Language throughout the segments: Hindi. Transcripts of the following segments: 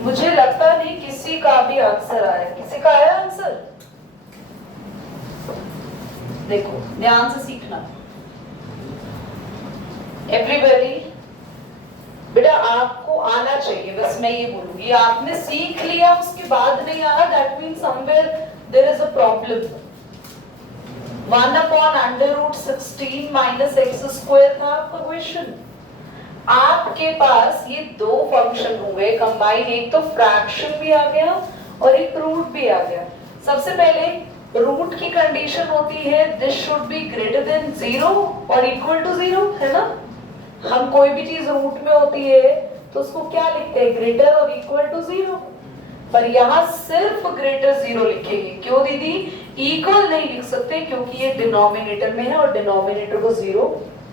मुझे लगता नहीं किसी का भी आंसर आया। किसी का आया आंसर? देखो ध्यान से सीखना एवरीबॉडी। बेटा आपको आना चाहिए, बस मैं ये बोलूंगी। आपने सीख लिया उसके बाद नहीं आना, that mean somewhere there is a problem. 1/√16 minus x square था आपका क्वेश्चन। आपके पास ये दो फंक्शन हो गए कंबाइन, एक तो फ्रैक्शन भी आ गया और एक रूट भी आ गया। सबसे पहले रूट की कंडीशन होती है this should be greater than 0 और इक्वल टू 0, है ना। हम कोई भी चीज रूट में होती है तो उसको क्या लिखते हैं, ग्रेटर और इक्वल टू 0। पर यहाँ सिर्फ ग्रेटर 0 लिखेंगे। क्यों दीदी? इक्वल नहीं लिख सकते क्योंकि ये डिनोमिनेटर में है और डिनोमिनेटर को 0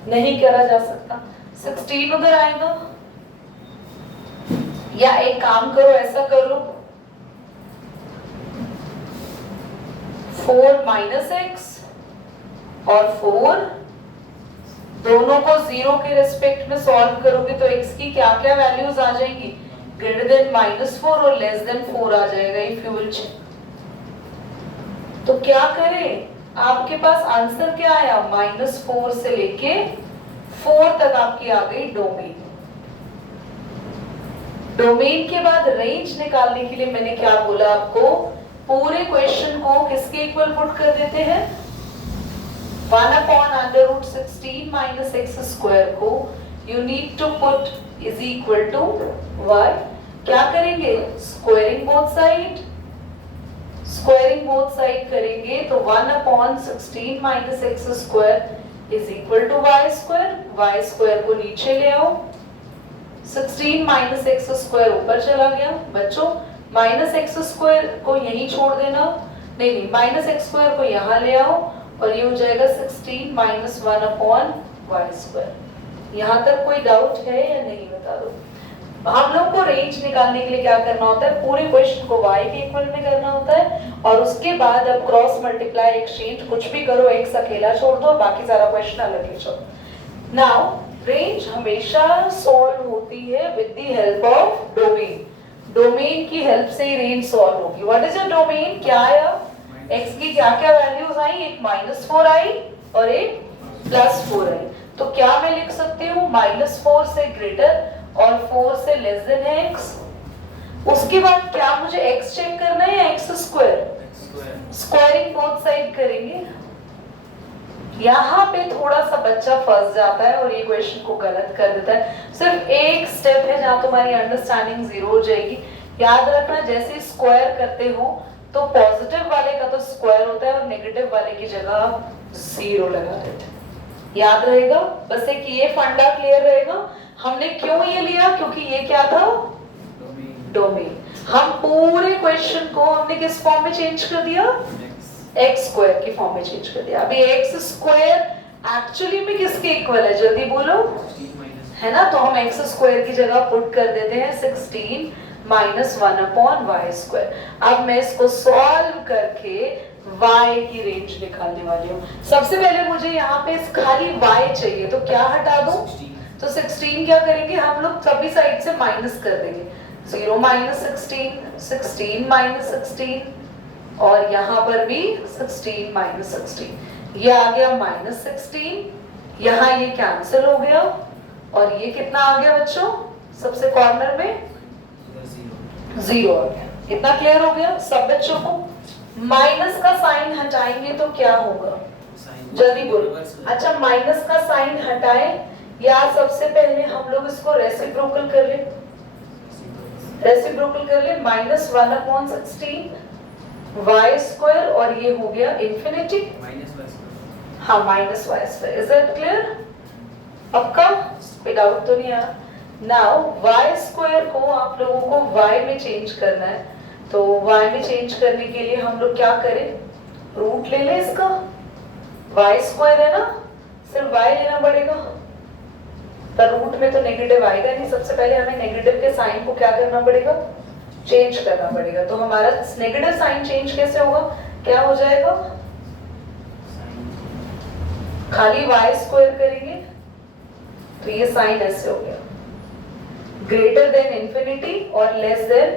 नहीं करा जा सकता। 16 उधर आएगा, या एक काम करो, ऐसा करो 4 माइनस एक्स और 4 दोनों को 0 के रिस्पेक्ट में सॉल्व करोगे तो x की क्या क्या वैल्यूज आ जाएंगी, ग्रेटर देन -4 और लेस देन 4 आ जाएगा इफ यू विल चेक। तो क्या करें, आपके पास आंसर क्या आया, -4 से लेके 4 तक आपकी आ गई डोमेन। डोमेन के बाद रेंज निकालने के लिए मैंने क्या बोला आपको, पूरे क्वेश्चन को किसके इक्वल पुट कर देते हैं, 1/√16 माइनस एक्स स्क्वायर को you need to put is equal to y। क्या करेंगे, squaring both side. Squaring both side करेंगे तो 1/16 minus x square is equal to y square. y square को नीचे ले आओ, 16 माइनस एक्स स्क्वायर ऊपर चला गया। बच्चों माइनस एक्स स्क्वायर को यहीं छोड़ देना, नहीं माइनस एक्स स्क्वायर को यहाँ ले आओ और ये हो जाएगा 16 माइनस 1/y स्क्वायर। यहाँ तक कोई डाउट है या नहीं, बता दो। हम लोग को रेंज निकालने के लिए क्या करना होता है, पूरे क्वेश्चन को y के इक्वल में करना होता है और उसके बाद अब क्रॉस मल्टीप्लाई एक्सचेंज कुछ भी करो, x अकेला छोड़ दो, बाकी सारा क्वेश्चन अलग लिखो। नाउ रेंज हमेशा सॉल्व होती है with the help of domain. Domain की हेल्प से ही रेंज सॉल्व होगी। What is a domain? क्या आया, x की क्या क्या वैल्यूज आई, एक -4 आई और एक +4 आई। तो क्या मैं लिख सकती हूँ, -4 से ग्रेटर और 4 से लेस देन है x। उसके बाद क्या मुझे x चेक करना है या x square, squaring both side करेंगे। यहाँ पे थोड़ा सा बच्चा फंस जाता है और ये क्वेश्चन को गलत कर देता है। सिर्फ एक स्टेप है जहाँ तुम्हारी अंडरस्टैंडिंग 0 हो जाएगी। याद रखना, जैसे स्क्वायर करते हो तो पॉजिटिव वाले का तो स्क्वायर होता है और नेगेटिव वाले की जगह आप 0 लगा देते हैं। याद रहेगा, बस एक ये फंडा क्लियर रहेगा। हमने क्यों ये लिया, क्योंकि ये क्या था, डोमेन। हम पूरे क्वेश्चन को हमने किस फॉर्म में चेंज कर दिया, एक्स स्क्वायर की फॉर्म में चेंज कर दिया। अभी एक्स स्क्वायर एक्चुअली में किसके इक्वल है, जल्दी बोलो, है ना। तो हम एक्स स्क्वायर की जगह पुट कर देते हैं 16 माइनस 1/y स्क्वायर। अब मैं इसको सॉल्व करके y की रेंज निकालने वाली हूँ। सबसे पहले मुझे यहाँ पे खाली y चाहिए, तो क्या हटा दूं, तो 16 क्या करेंगे हम लोग, सभी साइड से माइनस कर देंगे। 0 माइनस 16, 16 माइनस 16 और यहाँ पर भी 16 माइनस 16। ये आ गया -16, यहाँ ये कैंसिल हो गया और ये कितना आ गया बच्चों, सबसे कॉर्नर में 0 आ गया। इतना क्लियर हो गया सब बच्चों को। माइनस का साइन हटाएंगे तो क्या होगा, जल्दी बोलो। अच्छा, माइनस का साइन हटाए या सबसे पहले हम लोग इसको रेसिप्रोकल कर ले, रेसिप्रोकल कर ले, -1/16 y स्क्वायर और ये हो गया इन्फिनिटी, हाँ -y square. Is that clear? पक्का, कोई डाउट तो नहीं आ रहा। नाउ y स्क्वायर को आप लोगों को y में चेंज करना है, तो y में चेंज करने के लिए हम लोग क्या करें, रूट ले लें इसका। y स्क्वायर है ना, सिर्फ y लेना पड़ेगा, पर रूट में तो नेगेटिव आएगा नहीं। सबसे पहले हमें नेगेटिव के साइन को क्या करना पड़ेगा, चेंज करना पड़ेगा। तो हमारा नेगेटिव साइन चेंज कैसे होगा, क्या हो जाएगा, खाली y स्क्वायर करेंगे तो ये साइन ऐसे हो गया, ग्रेटर देन इन्फिनिटी और लेस देन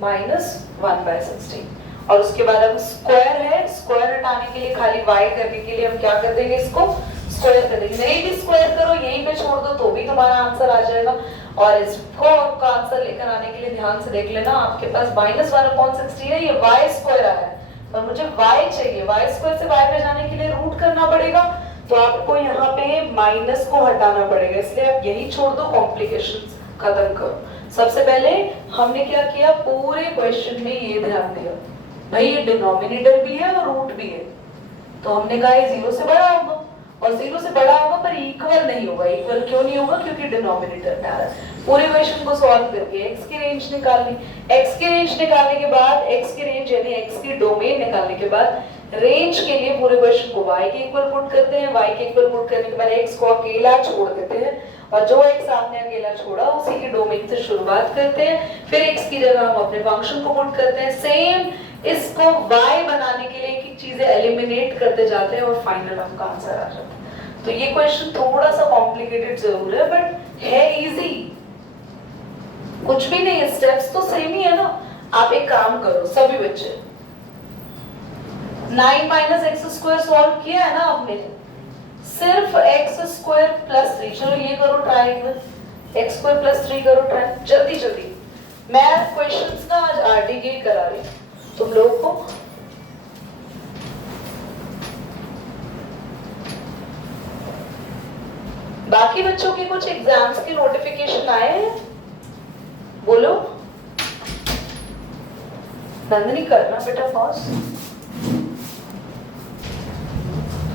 -1/16। और उसके बाद अब स्क्वायर है, स्क्वायर हटाने के लिए खाली y करने के लिए हम क्या कर देंगे, इसको स्क्वायर कर देंगे। नहीं भी स्क्वायर करो, यहीं पे छोड़ दो तो भी तुम्हारा आंसर आ जाएगा। और इसको आपका आंसर लेकर आने के लिए ध्यान से देख लेना, आपके पास -1/16 है, ये y स्क्वायर आया है और मुझे y चाहिए। y स्क्वायर से y पे जाने के लिए रूट करना पड़ेगा, तो आपको यहाँ पे माइनस को हटाना पड़ेगा, इसलिए आप यही छोड़ दो, कॉम्प्लिकेशंस खत्म करो। सबसे पहले हमने क्या किया, पूरे क्वेश्चन में ये ध्यान दिया भाई ये डिनोमिनेटर भी है और रूट भी है, तो हमने कहा ये 0 से बड़ा होगा, और 0 से बड़ा होगा पर इक्वल नहीं होगा। इक्वल क्यों नहीं होगा, क्योंकि डिनोमिनेटर में आ रहा है। पूरे क्वेश्चन को सॉल्व करके x की रेंज निकालनी, x की रेंज निकालने के बाद x की रेंज यानी x की डोमेन निकालने के बाद रेंज के लिए पूरे क्वेश्चन को y के इक्वल पुट करते हैं, y के इक्वल पुट करने के बाद x को अकेला छोड़ देते हैं, और जो x आपने अकेला छोड़ा उसी की डोमेन से शुरुआत करते हैं, फिर x की जगह हम अपने फंक्शन को पुट करते हैं। सेम इसको y बनाने के लिए एक चीजें एलिमिनेट करते जाते हैं और फाइनल आपका आंसर आ जाता है। तो ये क्वेश्चन थोड़ा सा कॉम्प्लिकेटेड जरूर है बट है इजी, कुछ भी नहीं है, स्टेप्स तो सेम ही है ना। आप एक काम करो सभी बच्चे, 9 - x² सॉल्व किया है ना आपने, सिर्फ x² + 3, चलो ये करो ट्राई, x² + 3 करो ट्राई जल्दी जल्दी। मैं क्वेश्चंस ना आज आरटी के करा रही हूँ तुम लोग को। बाकी बच्चों के कुछ एग्जाम्स के नोटिफिकेशन आए हैं, बोलो। नंदनी करना बेटा पॉज।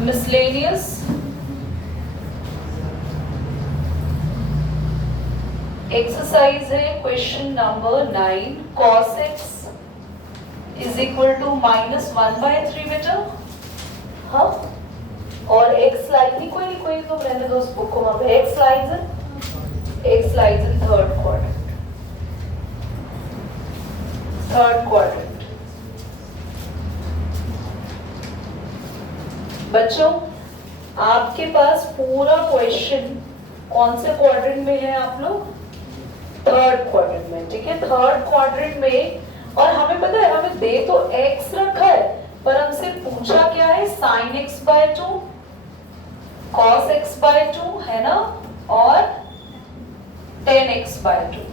मिसलेनियस एक्सरसाइज है क्वेश्चन नंबर 9, cos x = -1/3 बेटा। हाँ, और x लाइज नहीं, कोई तो रहने दो उस बुक को, वहां पे x lies in third quadrant. बच्चों आपके पास पूरा क्वेश्चन कौन से क्वाड्रेंट में है, आप लोग थर्ड क्वाड्रेंट में, ठीक है, थर्ड क्वाड्रेंट में। और हमें पता है हमें दे तो x रखा है पर हमसे पूछा क्या है, sin x/2 cos x/2 है ना, और tan x/2।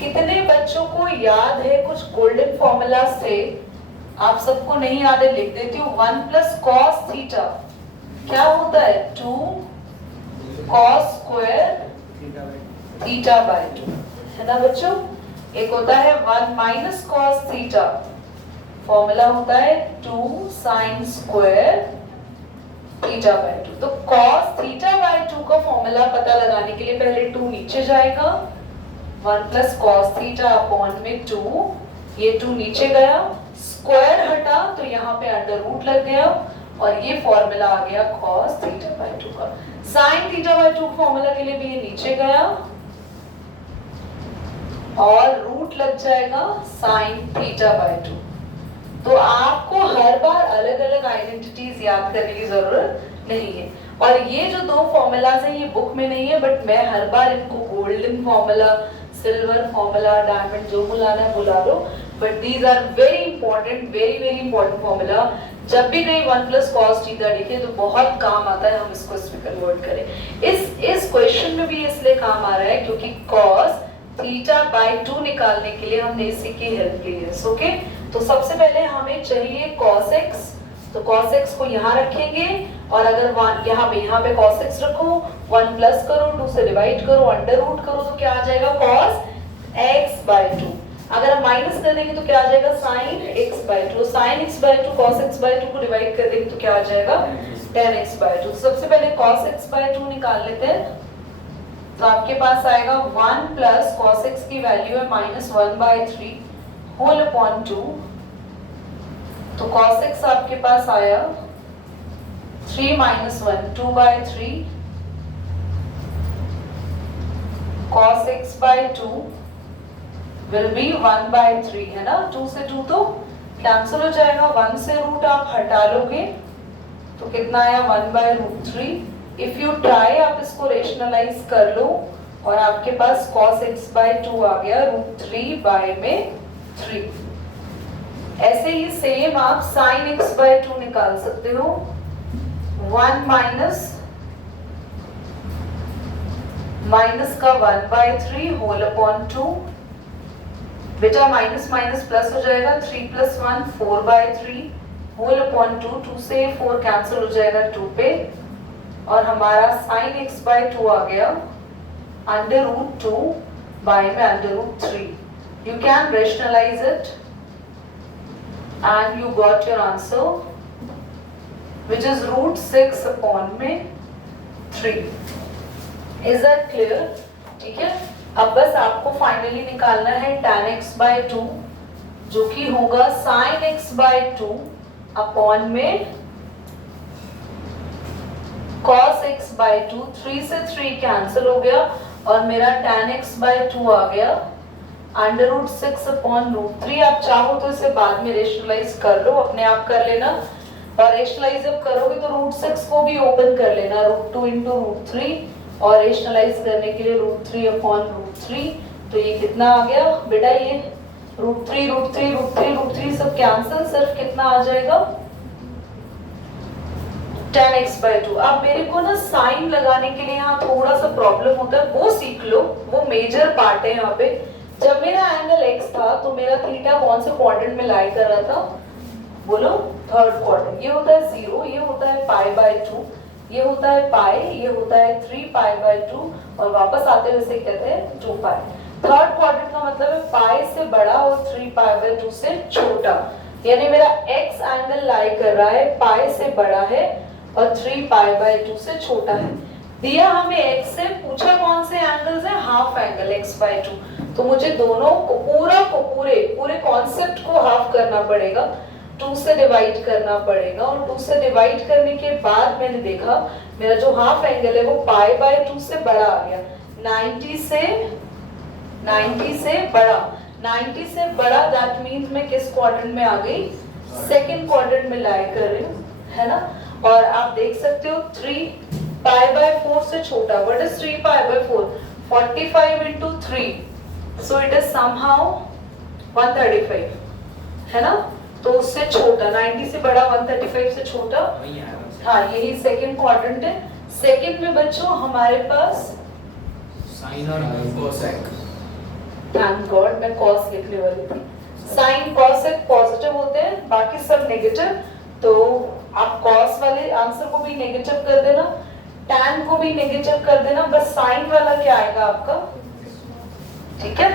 कितने बच्चों को याद है कुछ गोल्डन फॉर्मूला से, आप सबको नहीं याद है लिख देती हूँ। 1 + cos थीटा क्या होता है, 2 cos स्क्वायर θ/2 है ना बच्चों। एक होता है 1 - cos थीटा, फॉर्मूला होता है 2 sin स्क्वायर θ/2। तो cos θ/2 का फॉर्मूला पता लगाने के लिए पहले 2 नीचे जाएगा, 1 + cos θ/2, ये 2 नीचे गया, स्क्वायर हटा तो यहाँ पे अंडर रूट लग गया, और ये फॉर्मूला आ गया cos θ/2 का। sin θ/2 फॉर्मूला के लिए भी ये नीचे गया और रूट लग जाएगा sin θ/2। तो आपको हर बार अलग अलग आइडेंटिटीज याद करने की जरूरत नहीं है। और ये जो 2 फॉर्मूलाज हैं ये बुक में नहीं है, बट मैं हर बार इनको golden formula, silver formula, diamond जो बुलाना है बुला लो, but these are very important, very important formula. जब भी कहीं 1 + cos θ दिखे तो बहुत काम आता है, हम इसको इसमें कन्वर्ट करें। इस क्वेश्चन में भी इसलिए काम आ रहा है क्योंकि cos θ/2 निकालने के लिए हमने इसी की हेल्प ली है। ओके, तो सबसे पहले हमें चाहिए cos x, तो cos x को यहाँ रखेंगे, और अगर यहाँ पे cos x रखो, 1 प्लस करो, 2 से डिवाइड करो, अंडर रूट करो, तो क्या आ जाएगा cos x/2। अगर हम माइनस कर देंगे तो क्या आ जाएगा sin x/2, sin x/2 cos x/2 को डिवाइड कर देंगे तो क्या आ जाएगा tan x/2। सबसे पहले cos x/2 निकाल लेते हैं, तो आपके पास आएगा 1 + cos x की वैल्यू है -1/3 होल अपॉन 2, तो cos x आपके पास आया 3 - 1 2/3 cos x/2 will be 1/3 है ना, 2 से 2 तो कैंसिल हो जाएगा, 1 से रूट आप हटा लोगे तो कितना आया 1/√3। इफ यू ट्राई, आप इसको रेशनलाइज कर लो, और आपके पास cos x by 2 आ गया √3 बाय में 3। ऐसे ही सेम आप sin x by 2 निकाल सकते हो, 1 माइनस का 1 by 3 होल अपॉन 2। बेटा माइनस माइनस प्लस हो जाएगा, 3 + 1 4 by 3 होल अपॉन 2, 2 से 4 कैंसिल हो जाएगा 2 पे, और हमारा sin x by 2 आ गया √2 बाय में √3। You can rationalize it and you got your answer which is √6 upon में 3। Is that clear? ठीक है, अब बस आपको फाइनली निकालना है tan x by 2 जो कि होगा sin x by 2 अपॉन में cos x by 2। 3 से 3 कैंसिल हो गया और मेरा tan x by 2 आ गया √6 अपॉन √3। आप चाहो तो इसे बाद में रेशनलाइज कर लो, अपने आप कर लेना, और रेशनलाइज जब करोगे तो √6 को भी ओपन कर लेना, √2 × √3, और रेशनलाइज करने के लिए √3 अपॉन √3। तो ये कितना आ गया बेटा, ये √3 सब कैंसिल, सिर्फ कितना आ जाएगा tan x by 2। अब मेरे को ना साइन लगाने के लिए यहाँ थोड़ा सा प्रॉब्लम होता है, वो सीख लो, वो मेजर पार्ट है यहाँ पे। जब मेरा एंगल x था तो मेरा थीटा कौन से क्वाड्रेंट में लाई कर रहा था, बोलो थर्ड क्वाड्रेंट। ये होता है 0, ये होता है π/2, ये होता है पाई, ये होता है 3π/2, और वापस आते हुए इसे कहते हैं 2π। थर्ड क्वाड्रेंट का मतलब है पाई से बड़ा और 3π/2 से छोटा, यानी मेरा x एंगल लाई कर रहा है पाई से बड़ा है और 3π/2 से छोटा है। दिया हमें x से, पूछा कौन से एंगल्स है, हाफ एंगल x/2। तो मुझे दोनों को पूरे कॉन्सेप्ट को हाफ करना पड़ेगा, 2 से डिवाइड करना पड़ेगा, और 2 से डिवाइड करने के बाद मैंने देखा मेरा जो हाफ एंगल है वो π/2 से बड़ा आ गया, 90 से बड़ा। 90 से बड़ा दैट मींस मैं किस क्वाड्रेंट में आ गई, सेकंड क्वाड्रेंट में लाई कर रही हूँ, है ना। और आप देख सकते हो 3π/4 से छोटा, what is 3π/4, 45 × 3, so it is somehow 135, है ना। तो उससे छोटा, 90 से बड़ा, 135 से छोटा, हाँ यही सेकंड क्वाड्रेंट है। सेकंड में बच्चों हमारे पास साइन और कोसेक, थैंक गॉड मैं कॉस लिखने वाली थी। साइन कोसेक पॉजिटिव होते हैं, बाकी सब नेगेटिव, तो आप कॉस वाले आंसर को भी नेगेटिव कर देना, टैन को भी नेगेटिव कर देना, बस साइन वाला क्या आएगा आपका, ठीक है।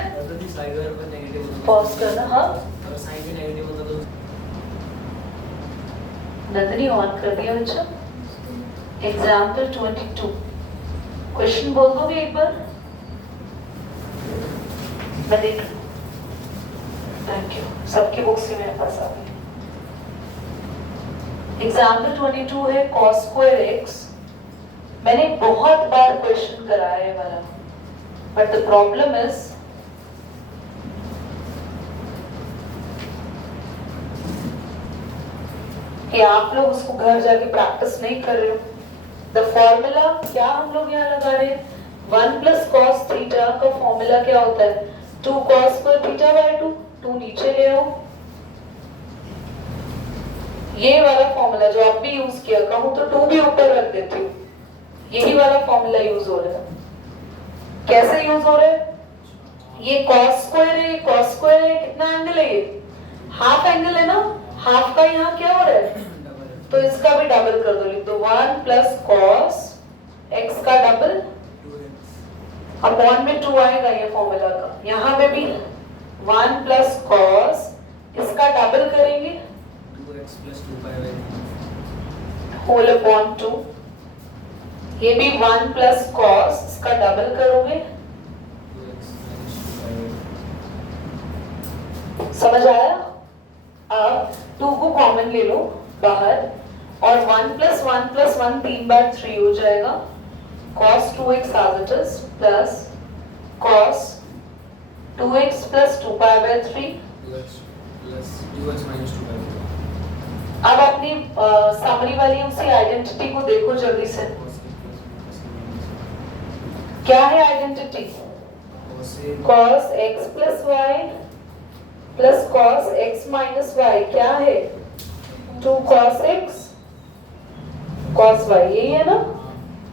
पॉज करना, हाँ साइन भी नेगेटिव होता तो नंदनी ऑन कर दिया बच्चा। एग्जाम्पल 22 क्वेश्चन बोल दो भी एक बार, मैं देख लूं। थैंक यू, सबकी बुक्स ही मेरे पास आ गई। एग्जाम्पल 22 है cos² x। मैंने बहुत बार क्वेश्चन कराया है वाला, बट द प्रॉब्लम इज कि आप लोग उसको घर जाके प्रैक्टिस नहीं कर रहे हो। द फॉर्मूला क्या हम लोग यहाँ लगा रहे हैं, 1 + cos थीटा का फॉर्मूला क्या होता है, 2 cos² θ/2, 2 नीचे ले आओ। ये वाला फॉर्मूला जो आप भी यूज किया, कहूँ तो 2 भी ऊपर रख देती हूँ, यही वाला फॉर्मूला यूज हो रहा है। कैसे यूज हो रहा है, ये cos² है, cos² है, कितना एंगल है ये, हाफ एंगल है ना, हाफ का यहाँ क्या हो रहा है, तो इसका भी डबल कर दो, लिख दो 1 + cos x का डबल अपॉन में 2 आएगा ये फॉर्मूला का। यहाँ पे भी 1 + cos, इसका डबल करेंगे 2x + 2π/2 होल अपॉन 2, ये भी 1 + cos, इसका डबल करोगे 2x - 2π/2। समझ आया। अब 2 को कॉमन ले लो बाहर, और 1 + 1 + 1 3 बार 3 हो जाएगा, cos 2x as it is plus cos 2x + 2π/3। 2x - 2π/2। अब अपनी समरी वाली उसी आइडेंटिटी को देखो जल्दी से। क्या है identity? cos x plus y plus cos x minus y क्या है? 2 cos x cos y, यही है ना?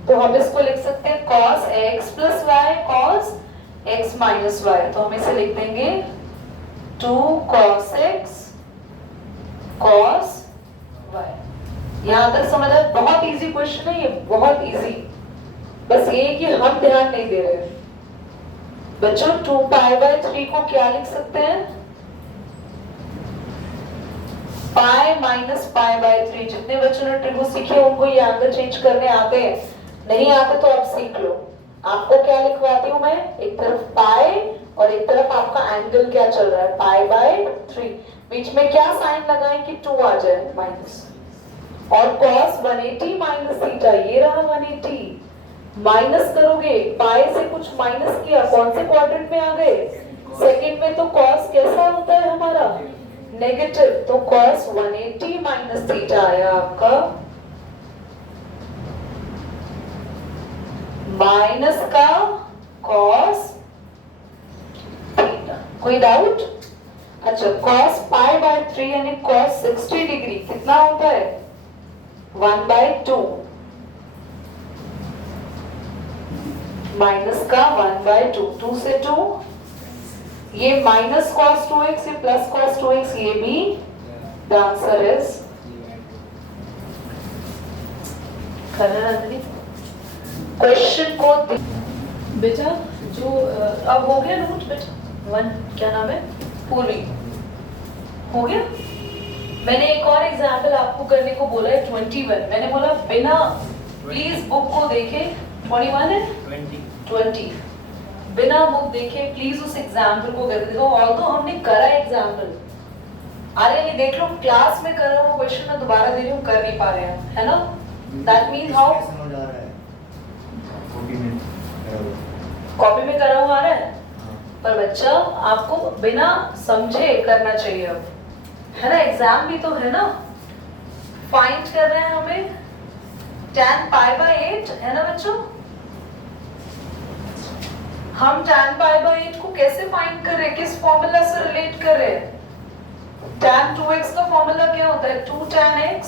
तो हम इसको लिख सकते हैं cos x plus y cos x minus y, तो हम इसे लिख देंगे 2 cos x cos y। यहां तक समझ आया? बहुत इजी क्वेश्चन है ये, बहुत इजी। बस ये कि हम ध्यान नहीं दे रहे बच्चों। 2 पाई बाय 3 को क्या लिख सकते हैं? Pi minus pi by 3। जितने बच्चों ने ट्रिगो सीखे उनको ये एंगल चेंज करने आते हैं, नहीं आते तो आप सीख लो। आपको क्या लिखवाती हूँ मैं? एक तरफ पाई और एक तरफ आपका एंगल क्या चल रहा है, पाई बाय 3। बीच में क्या साइन लगाएं कि 2 आ जाए माइनस, और cos 180 माइनस थीटा, ये रहा 180। माइनस करोगे, पाई से कुछ माइनस किया, कौन से क्वाड्रेंट में आ गए? सेकंड में। तो cos कैसा होता है हमारा? नेगेटिव। तो cos 180 माइनस थीटा आया आपका माइनस का cos थीटा। कोई डाउट? अच्छा, cos पाई बाय 3 यानी cos 60 डिग्री कितना होता है? 1/2 माइनस का 1/2, 2 से 2, ये माइनस cos 2x, ये प्लस cos 2x, ये भी द आंसर इज क्वेश्चन को बेटा जो अब हो गया नोट बेटा। 1 क्या नाम है? पूर्वी हो गया। मैंने एक और एग्जाम्पल आपको करने को बोला है 21। मैंने बोला बिना प्लीज बुक को देखे 21 है 20 बिना बुक देखे प्लीज उस एग्जाम्पल को करके देखो। ऑल्दो हमने करा एग्जाम्पल, अरे ये देख लो क्लास में कर रहा हूँ क्वेश्चन, मैं दोबारा दे रही हूँ, कर नहीं पा रहे हैं, है ना? दैट मीन हाउ कॉपी में कर रहा हूँ आ रहा है, पर बच्चा आपको बिना समझे करना चाहिए अब, है ना? एग्जाम भी तो है ना। फाइंड कर रहे हैं हमें tan पाई बाय 8, है ना बच्चों? हम tan पाई बाय 8 को कैसे फाइंड कर रहे हैं? किस फॉर्मूला से रिलेट कर रहे हैं? tan 2x का फॉर्मूला क्या होता है? 2 tan x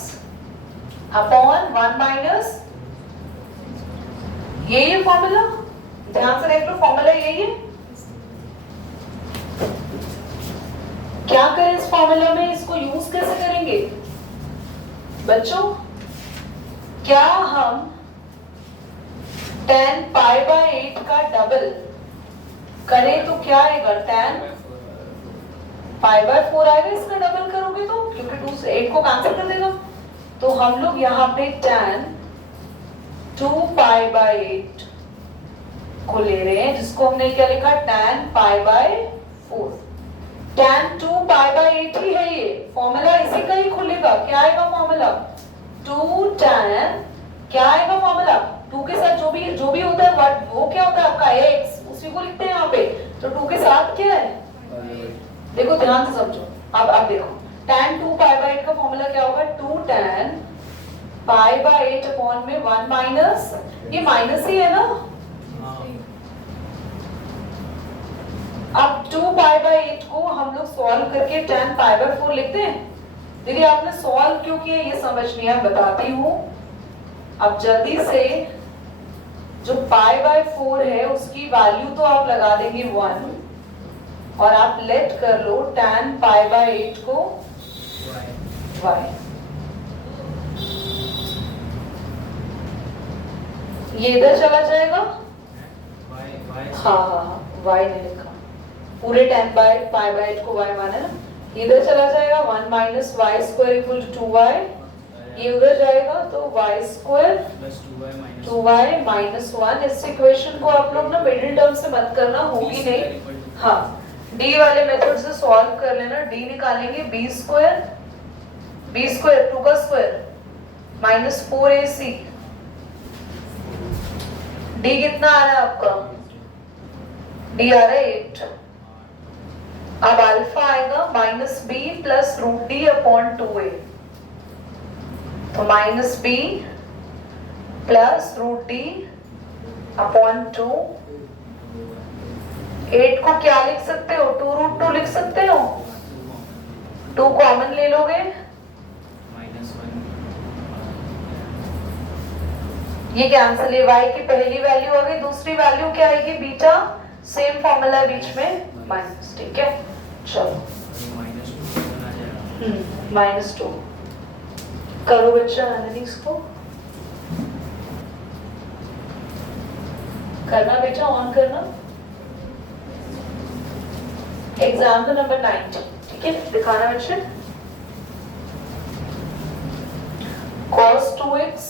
अपॉन 1 माइनस, यही फॉर्मूला, ध्यान से देख लो, फॉर्मूला यही है। क्या करें इस फॉर्मूला में? इसको यूज कैसे करेंगे बच्चों? क्या हम tan पाई बाय 8 का डबल करें तो क्या आएगा? tan पाई बाय 4 आएगा। इसका डबल करोगे तो, क्योंकि 2 से 8 को कैंसिल कर देगा, तो हम लोग यहाँ पे tan 2 पाई बाय 8 को ले रहे हैं, जिसको हमने क्या लिखा? tan pi by 4। tan 2 pi by 8 ही है ये फॉर्मूला, इसी का ही खुलेगा। क्या आएगा फॉर्मूला? 2 tan, क्या आएगा फॉर्मूला? 2 के साथ जो भी होता है व्हाट, वो क्या होता है आपका x, उसी को लिखते हैं यहाँ पे। तो 2 के साथ क्या है? देखो ध्यान से समझो। अब देखो tan 2 पाई बाय 8 का फॉर्मूला क्या होगा? 2 tan पाई बाय 8 अपॉन में 1 माइनस, ये माइनस ही है ना। अब 2 पाई बाय 8 को हम लोग सॉल्व करके tan पाई बाय 4 लिखते हैं। देखिए आपने सॉल्व क्यों किया ये समझ नहीं आया, बताती हूँ। अब जल्दी से जो पाई बाय 4 है उसकी वैल्यू तो आप लगा देंगे 1, और आप लेट कर लो tan पाई बाय 8 को y। ये इधर चला जाएगा, हाँ y ने लिखा, पूरे tan पाई बाय 8 को y माना ना, इधर चला जाएगा 1 minus y square equal to 2y, ये उधर जाएगा तो y स्क्वायर 2y माइनस 1। इस इक्वेशन को आप लोग ना मिडिल टर्म से मत करना, होगी नहीं। हाँ, d वाले मेथड से सॉल्व कर लेना। d निकालेंगे b स्क्वायर 2 का स्क्वायर माइनस 4ac। d कितना आ रहा है आपका? d आ रहा है 8। अब अल्फा आएगा minus b plus root D upon 2a, तो minus b plus root D upon 2। 8 को क्या लिख सकते हो, 2√2 लिख सकते हो। 2 कॉमन ले लोगे, ये कैंसिल है। y की पहली वैल्यू आ गई, दूसरी वैल्यू क्या आएगी बीटा, सेम फॉर्मूला है बीच में माइनस, ठीक है। चलो -2 करो बच्चा एनालिसिस को करना बेटा, ऑन करना। एग्जाम्पल नंबर 90, ठीक है, दिखाना बच्चे। cos 2x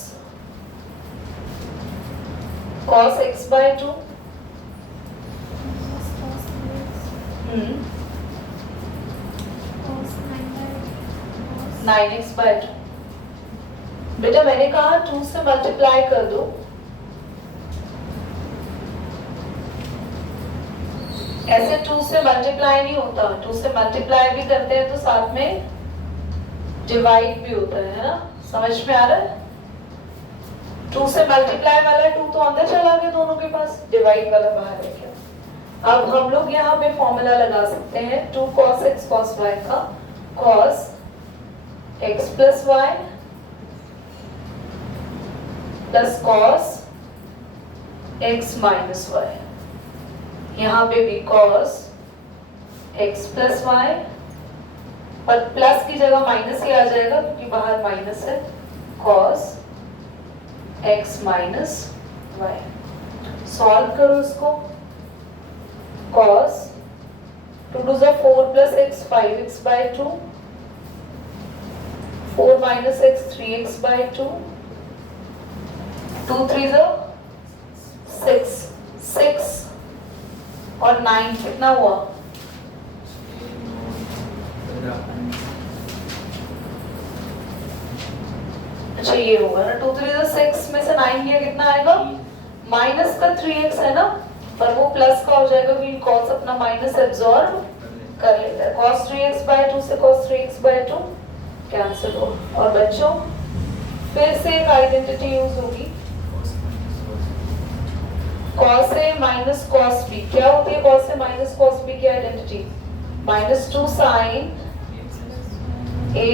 cos x by 2 9x by 2। बेटा मैंने कहा 2 से मल्टीप्लाई कर दो, ऐसे 2 से मल्टीप्लाई नहीं होता, 2 से मल्टीप्लाई भी करते हैं तो साथ में डिवाइड भी होता है ना, समझ में आ रहा है। 2 से मल्टीप्लाई वाला 2 तो अंदर चला गया दोनों के पास, डिवाइड वाला बाहर है क्या। अब हम लोग यहाँ पे फॉर्मूला लगा सकते हैं 2 cos x cos y का, cos x plus y plus cos x minus y। यहाँ पे भी cos x plus y, और प्लस की जगह माइनस ही आ जाएगा क्योंकि बाहर माइनस है, cos x minus y। Solve करो इसको, cos 2 to the 4 plus x 5x by 2, 4 minus x 3x by 2, 2 3 6 6 और 9 कितना हुआ, अच्छा ये होगा ना, 2 3 6 में से 9 गया कितना आएगा, माइनस का 3x है ना, पर वो प्लस का हो जाएगा क्योंकि cos अपना माइनस एब्जॉर्ब कर लेता है। cos 3x by 2 से cos 3x by 2 कैंसिल हो। और बच्चों फिर से एक आइडेंटिटी यूज होगी, cos a minus cos b। क्या होती है cos a minus cos b की identity, -2 sin a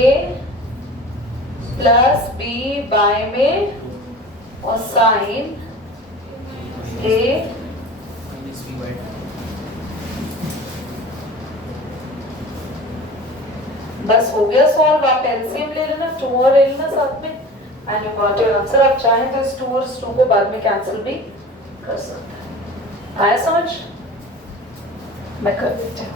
plus b by में और sin a। बस हो गया सॉल्व। आप एलसीएम ले लेना, 2 और ले लेना साथ में, and you got your answer. आप चाहें तो इस 2 और इस 2 को बाद में कैंसिल भी कर सकते हैं। आया समझ, मैं कर देती हूँ।